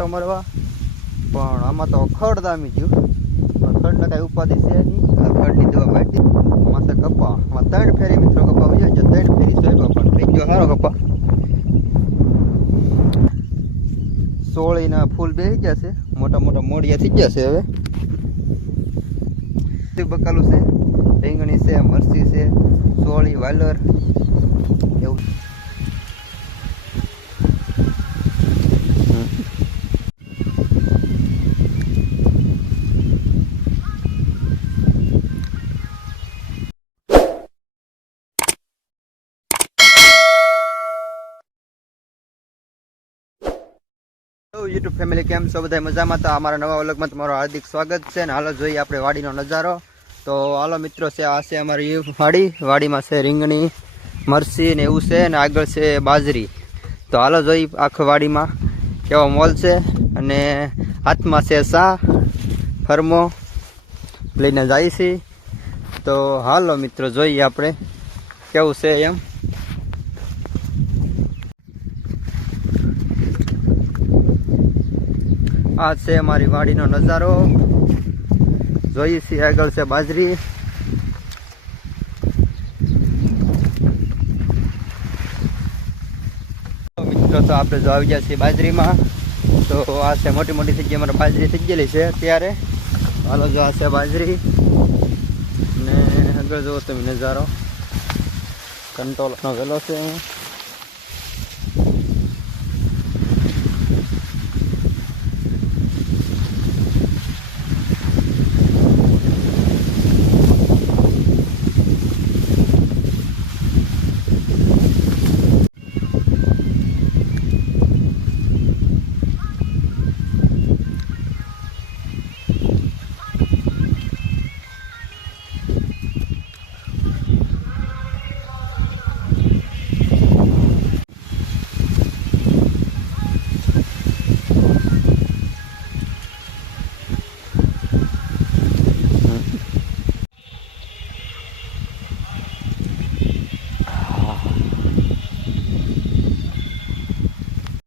તો મરવા પણ આમાં તો ખડ દામી ગયું પણ ખડને કાંઈ ઉપાધિ છે નહીં. આ ખડની દવા મારી માથે કપા આમાં 3 ફેરી મિત્રો કપા વયો ગયો. 3 ફેરી સોયબા પણ થઈ ગયો સારો કપા. સોળીના ફૂલ બેસી ગયા છે, મોટા મોટા મોડિયા થઈ ગયા છે. હવે બકાલું છે, રીંગણી છે, મરચી છે, સોળી વાલર એવું. યુટ્યુબ ફેમિલી કેમ છો બધા મજામાં? તો અમારા નવા વ્લોગમાં તમારું હાર્દિક સ્વાગત છે. ને હાલો જોઈએ આપણે વાડીનો નજારો. તો હાલો મિત્રો, છે આ છે અમારી વાડીમાં છે રીંગણી, મરચી ને એવું છે, ને આગળ છે બાજરી. તો હાલો જોઈ આખી વાડીમાં કેવો મોલ છે. અને હાથમાં છે સા ફરમો લઈને જાય છે. તો હાલો મિત્રો જોઈએ આપણે કેવું છે એમ. આ છે અમારી વાડીનો નજારો. જોઈએ છીએ આગળ છે બાજરી. મિત્રો તો આપણે જો આવી ગયા છીએ બાજરીમાં. તો આ છે મોટી મોટી થઈ ગઈ અમારે બાજરી થઈ ગયેલી છે અત્યારે. હાલો જો આ છે બાજરી ને આગળ જુઓ તમે નજારો. કંટ્રોલનો વેલો છે.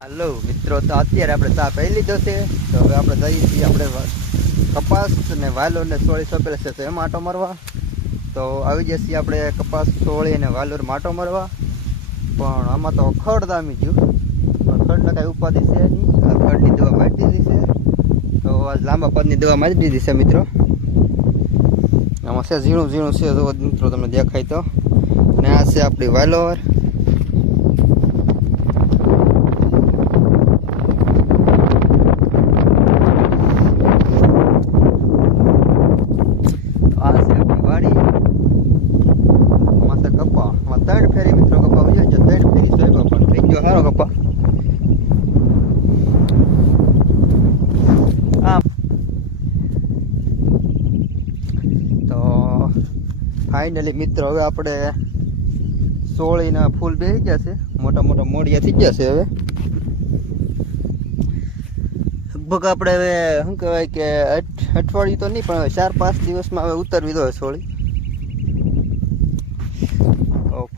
હેલો મિત્રો, તો અત્યારે આપણે ચા પી લીધો છે. તો હવે આપણે જઈએ છીએ આપણે કપાસ ને વાલોર ને સોળી સોંપેલ છે, તો એમાં આટો મારવા. તો આવી જઈએ છીએ આપણે કપાસ સોળી અને વાલોર માટો મારવા. પણ આમાં તો ખડ દામી ગયું પણ ખડને કાંઈ ઉપાધિ છે નહીં. આ ખડની દવા મારી દીધી છે. તો આજ લાંબા પદની દવા મારી દીધી છે મિત્રો. આમાં છે ઝીણું ઝીણું છે જો મિત્રો તમને દેખાય તો. અને આ છે આપણી વાલોર. ફાઇનલી મિત્રો હવે આપણે સોળીના ફૂલ બેસી ગયા છે, મોટા મોટા મોડિયા થઈ ગયા છે. હવે લગભગ આપણે હવે શું કહેવાય કે અઠવાડિયું તો નહીં પણ હવે 4-5 દિવસમાં હવે ઉતરવી દો સોળી.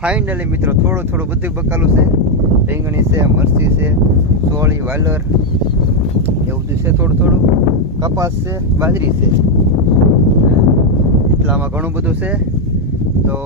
ફાઇનલી મિત્રો થોડું થોડું બધું બકાલું છે. રીંગણી છે, મરચી છે, સોળી વાલર એવું બધું છે. થોડું થોડું કપાસ છે, બાજરી છે. એટલામાં ઘણું બધું છે. તો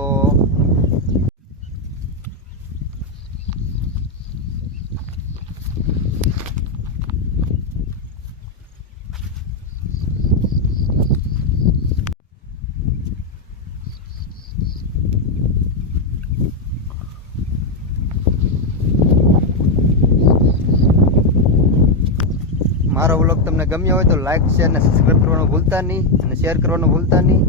મારો વ્લોગ તમને ગમ્યો હોય તો લાઈક, શેર અને સબસ્ક્રાઈબ કરવાનું ભૂલતા નહીં, અને શેર કરવાનું ભૂલતા નહીં.